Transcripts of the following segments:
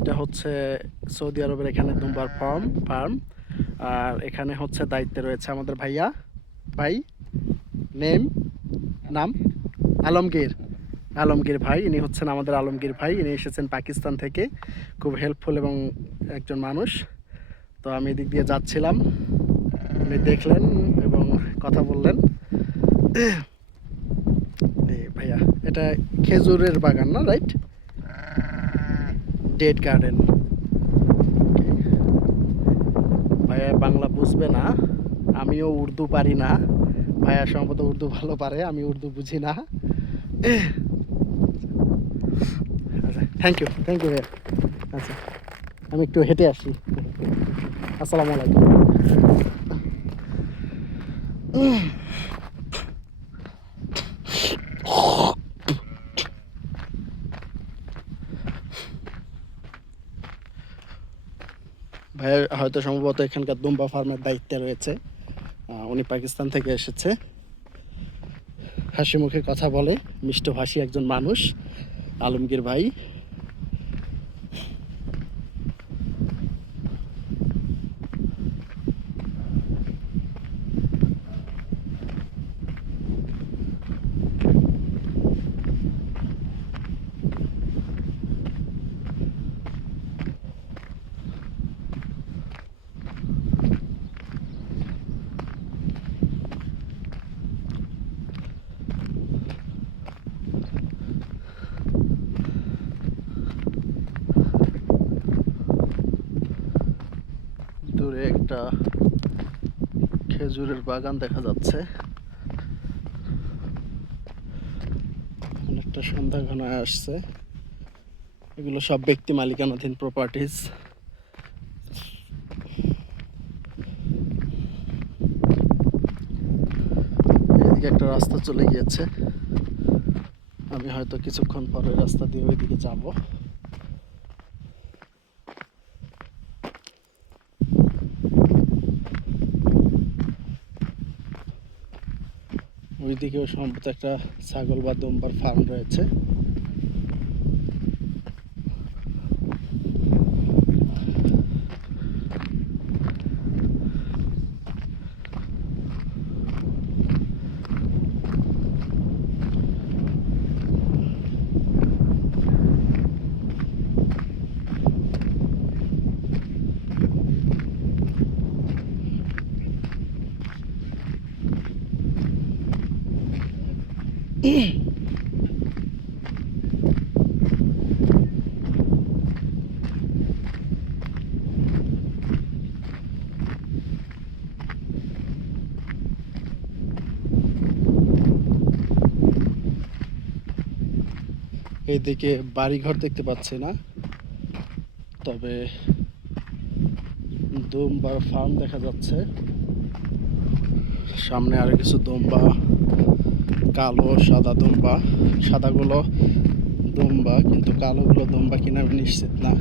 এটা হচ্ছে সৌদি আরবের এখানে দুম্বার ফার্ম। আর এখানে হচ্ছে দায়িত্বে রয়েছে আমাদের ভাইয়া, ভাই নেম নাম আলমগীর। আলমগীর ভাই, ইনি হচ্ছেন আমাদের আলমগীর ভাই। ইনি এসেছেন পাকিস্তান থেকে, খুব হেল্পফুল এবং একজন মানুষ। তো আমি এদিক দিয়ে যাচ্ছিলাম, উনি দেখলেন এবং কথা বললেন। এই ভাইয়া, এটা খেজুরের বাগান না, রাইট? Date garden. ভাইয়া বাংলা বুঝবে না, আমিও উর্দু পারি না। ভাইয়া সম্ভবত উর্দু ভালো পারে, আমি উর্দু বুঝি না। আচ্ছা, থ্যাংক ইউ ভাইয়া। আচ্ছা, আমি একটু হেঁটে আসি। আসসালামু আলাইকুম। ভাইয়া হয়তো সম্ভবত এখানকার দুম্বা ফার্মের দায়িত্বে রয়েছে। উনি পাকিস্তান থেকে এসেছে। হাসি মুখে কথা বলে, মিষ্টভাষী একজন মানুষ আলমগীর ভাই। দূরে একটা খেজুরের বাগান দেখা যাচ্ছে। অনেকটা সন্ধ্যা ঘনায় আসছে। এগুলো সব ব্যক্তি মালিকানাধীন প্রপার্টিজ। এদিকে একটা রাস্তা চলে গিয়েছে, আমি হয়তো কিছুক্ষণ পরে রাস্তা দিয়ে ওইদিকে যাব। ওইদিকেও সম্ভবত একটা ছাগল বা দুম্বার ফার্ম রয়েছে। এইদিকে বাড়িঘর দেখতে পাচ্ছি না, তবে দুম্বার ফার্ম দেখা যাচ্ছে। সামনে আরো কিছু দুম্বা, কালো সাদা দুম্বা। সাদাগুলো দুম্বা, কিন্তু কালোগুলো দুম্বা কিনা আমি নিশ্চিত না।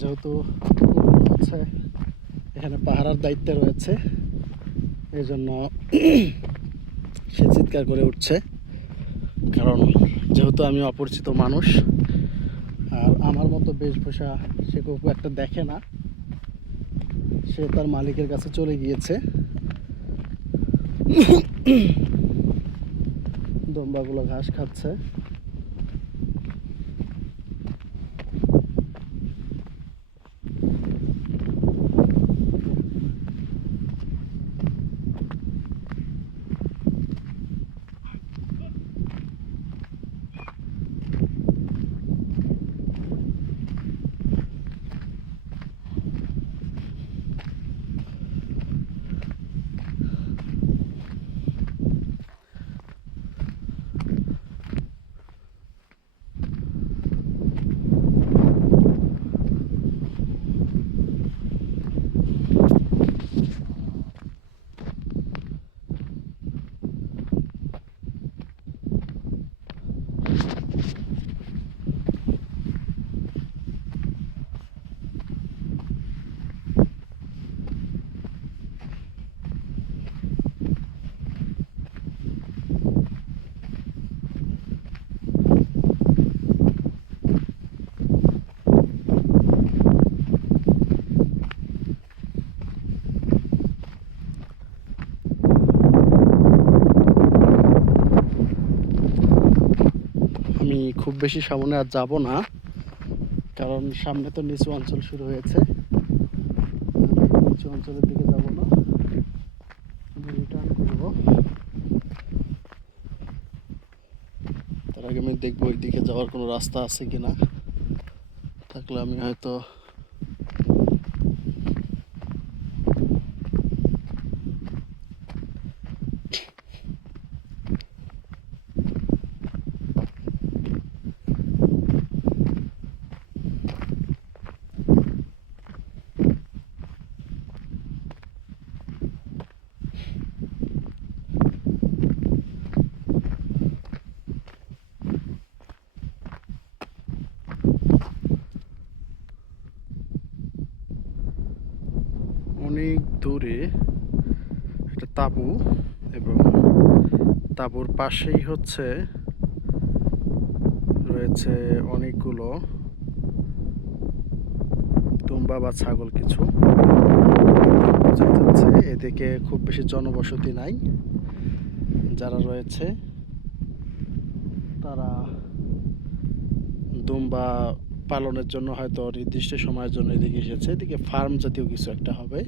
যেহেতু হচ্ছে এখানে পাহারার দায়িত্বে রয়েছে, এই জন্য সে চিৎকার করে উঠছে। কারণ যেহেতু আমি অপরিচিত মানুষ, আর আমার মতো বেশভূষা সে খুব একটা দেখে না, সে তার মালিকের কাছে চলে গিয়েছে। দুম্বাগুলো ঘাস খাচ্ছে। আমি খুব বেশি সামনে আর যাব না, কারণ সামনে তো নিচু অঞ্চল শুরু হয়েছে। আমি নিচু অঞ্চলের দিকে যাব না, আমি রিটার্ন করব। তার আগে আমি দেখবো ওই দিকে যাওয়ার কোনো রাস্তা আছে কিনা, থাকলে আমি হয়তো অনেক দূরে একটা তাঁবু, এবং তাঁবুর পাশেই রয়েছে অনেকগুলো দুম্বা বা ছাগল কিছু বোঝা যাচ্ছে। এদিকে খুব বেশি জনবসতি নাই। যারা রয়েছে তারা দুম্বা পালনের জন্য হয়তো নির্দিষ্ট সময়ের জন্য এদিকে এসেছে। এদিকে ফার্ম জাতীয় কিছু একটা হবে।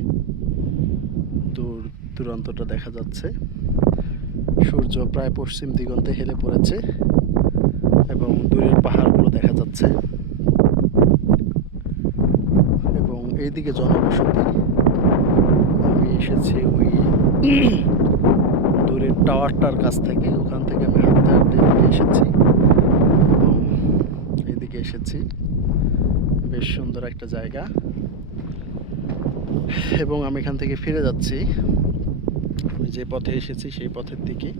দূর দূরান্তটা দেখা যাচ্ছে। সূর্য প্রায় পশ্চিম দিগন্তে হেলে পড়েছে এবং দূরের পাহাড়গুলো দেখা যাচ্ছে, এবং এইদিকে জনবসতি। আমি এসেছি ওই দূরের টাওয়ারটার কাছ থেকে, ওখান থেকে আমি হাঁটতে হাঁটতে এদিকে এসেছি, এবং এদিকে এসেছি। বেশ সুন্দর একটা জায়গা, এবং আমি এখান থেকে ফিরে যাচ্ছি আমি যে পথে এসেছি সেই পথের দিকে।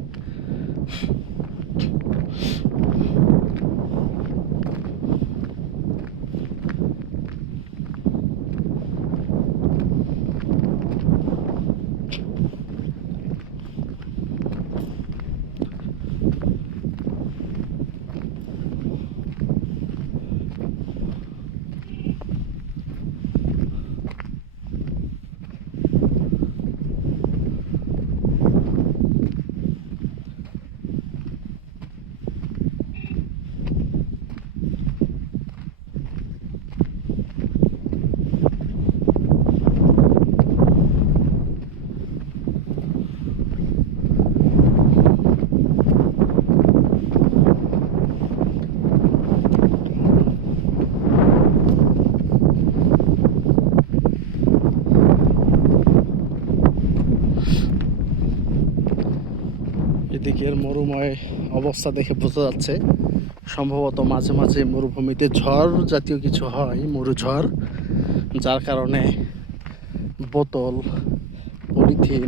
এদিকের মরুময় অবস্থা দেখে বোঝা যাচ্ছে সম্ভবত মাঝে মাঝে মরুভূমিতে ঝড় জাতীয় কিছু হয়, মরুঝড়, যার কারণে বোতল, পলিথিন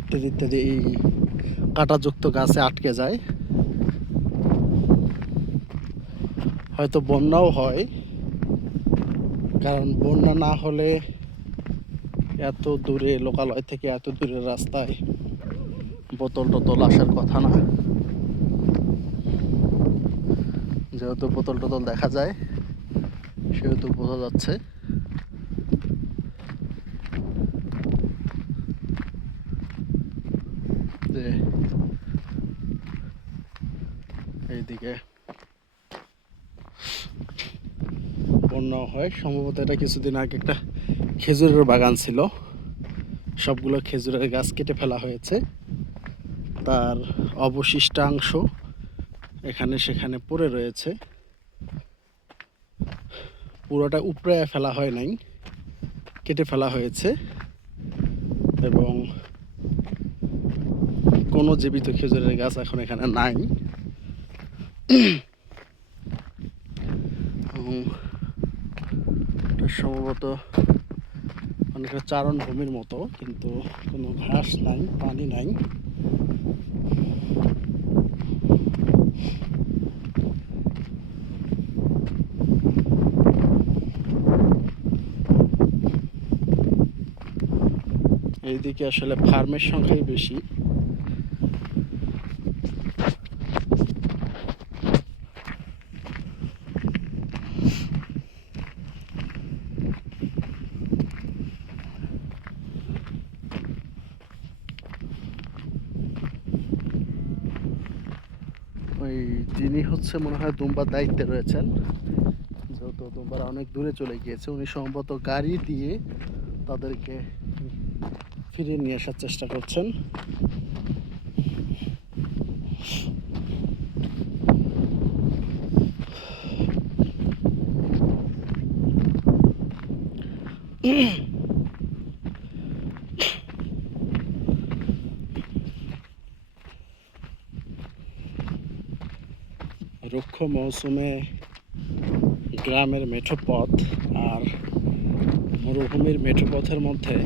ইত্যাদি ইত্যাদি এই কাঁটাযুক্ত গাছে আটকে যায়। হয়তো বন্যাও হয়, কারণ বন্যা না হলে এত দূরে লোকালয় থেকে এত দূরের রাস্তায় বোতল টোতল আসার কথা না। যেহেতু বোতল টোতল দেখা যায় সেহেতু বোঝা যাচ্ছে। যে এইদিকে বন্যা হয়। সম্ভবত এটা কিছুদিন আগে একটা খেজুরের বাগান ছিল, সবগুলো খেজুরের গাছ কেটে ফেলা হয়েছে, তার অবশিষ্টাংশ এখানে সেখানে পড়ে রয়েছে। পুরোটা উপড়ে ফেলা হয় নাই, কেটে ফেলা হয়েছে এবং কোনো জীবিত খেজুরের গাছ এখন এখানে নাই। সম্ভবত অনেকটা চারণ ভূমির মতো, কিন্তু কোনো ঘাস নাই, পানি নাই। এইদিকে আসলে ফার্মের সংখ্যাই বেশি। ওই যিনি হচ্ছে মনে হয় দুম্বার দায়িত্বে রয়েছেন, যেহেতু দুম্বারা অনেক দূরে চলে গিয়েছে, উনি সম্ভবত গাড়ি দিয়ে তাদেরকে ফিরিয়ে নিয়ে আসার চেষ্টা করছেন। রুক্ষ মৌসুমে গ্রামের মেঠো পথ আর মরুভূমির মেঠো পথের মধ্যে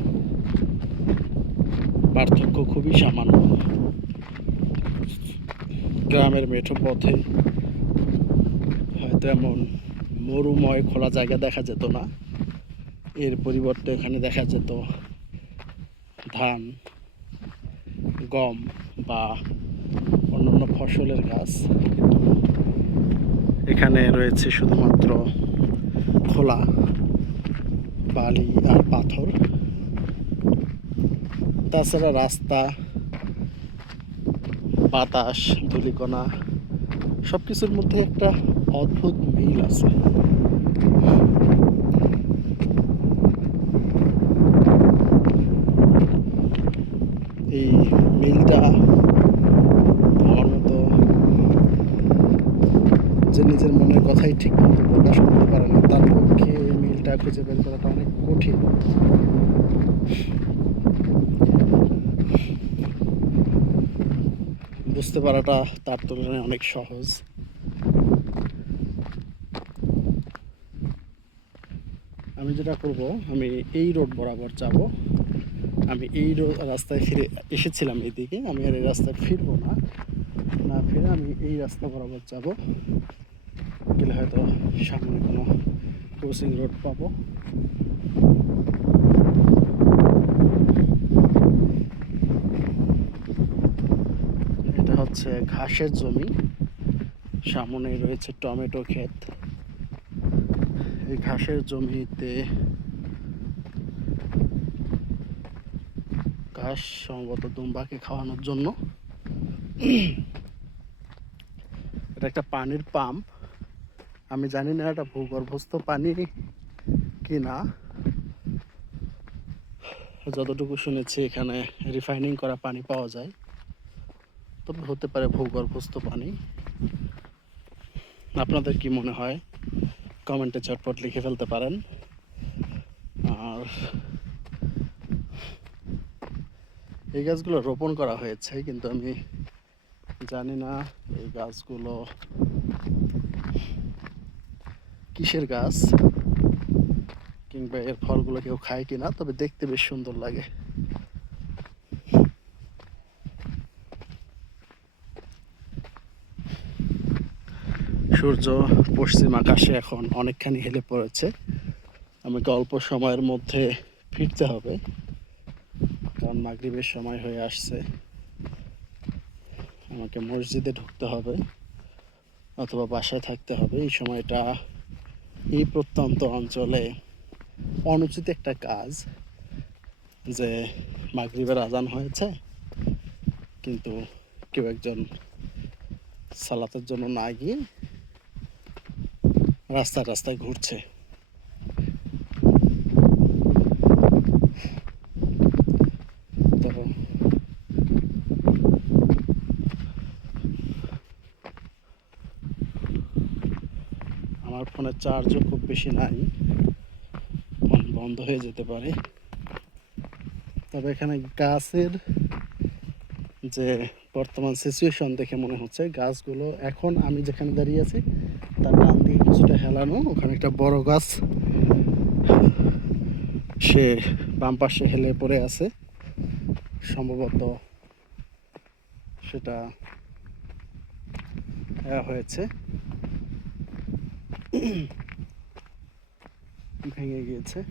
পার্থক্য খুবই সামান্য। গ্রামের মেঠো পথে হয়তো এমন মরুময় খোলা জায়গা দেখা যেত না, এর পরিবর্তে এখানে দেখা যেত ধান, গম বা অন্যান্য ফসলের গাছ। কিন্তু এখানে রয়েছে শুধুমাত্র খোলা বালি আর পাথর। তাছাড়া রাস্তা, বাতাস, ধূলিকণা সব কিছুর মধ্যে একটা অদ্ভুত মিল আছে। এই মিলটা আমার মতো যে নিজের মনের কথাই ঠিক মতো প্রকাশ করতে পারে না, তার পক্ষে এই মিলটা খুঁজে বের করাটা অনেক কঠিন। বুঝতে পারাটা তার তুলনায় অনেক সহজ। আমি যেটা করব, আমি এই রোড বরাবর যাব। আমি এই রাস্তায় ফিরে এসেছিলাম এইদিকে, আমি আর এই রাস্তায় ফিরবো না, না ফিরে আমি এই রাস্তা বরাবর যাব। গেলে হয়তো সামনে কোনো ক্রসিং রোড পাবো। এটা হচ্ছে ঘাসের জমি, সামনে রয়েছে টমেটো ক্ষেত। এই ঘাসের জমিতে ঘাস সম্ভবত দুম্বাকে খাওয়ানোর জন্য। এটা একটা পানির পাম্প। আমি জানি না এটা ভূগর্ভস্থ পানি কি না, যতটুকু শুনেছি এখানে রিফাইনিং করা পানি পাওয়া যায়, তবে হতে পারে ভূগর্ভস্থ পানি। আপনাদের কি মনে হয় কমেন্টে চটপট লিখে ফেলতে পারেন। আর এই গাছগুলো রোপণ করা হয়েছে, কিন্তু আমি জানি না এই গাছগুলো কিসের গাছ কিংবা এর ফলগুলো কেউ খায় কিনা, তবে দেখতে বেশ সুন্দর লাগে। সূর্য পশ্চিম আকাশে এখন অনেকখানি হেলে পড়েছে। আমাকে অল্প সময়ের মধ্যে ফিরতে হবে, কারণ মাগরিবের সময় হয়ে আসছে। আমাকে মসজিদে ঢুকতে হবে অথবা বাসায় থাকতে হবে। এই সময়টা এই প্রত্যন্ত অঞ্চলে অনুচিত একটা কাজ যে মাগরিবের আজান হয়েছে, কিন্তু কেউ একজন সালাতের জন্য না গিয়ে রাস্তায় রাস্তায় ঘুরছে। তো আমার ফোনের চার্জও খুব বেশি নাই, ফোন বন্ধ হয়ে যেতে পারে। তবে এখানে গাছের যে বর্তমান সিচুয়েশন দেখে মনে হচ্ছে গাছগুলো এখন আমি যেখানে দাঁড়িয়ে আছি তার ডান দিকে কিছুটা হেলানো, ওখানে একটা বড় গাছ সে বাম পাশে হেলে পড়ে আছে, সম্ভবত সেটা হয়েছে, ভেঙে গিয়েছে।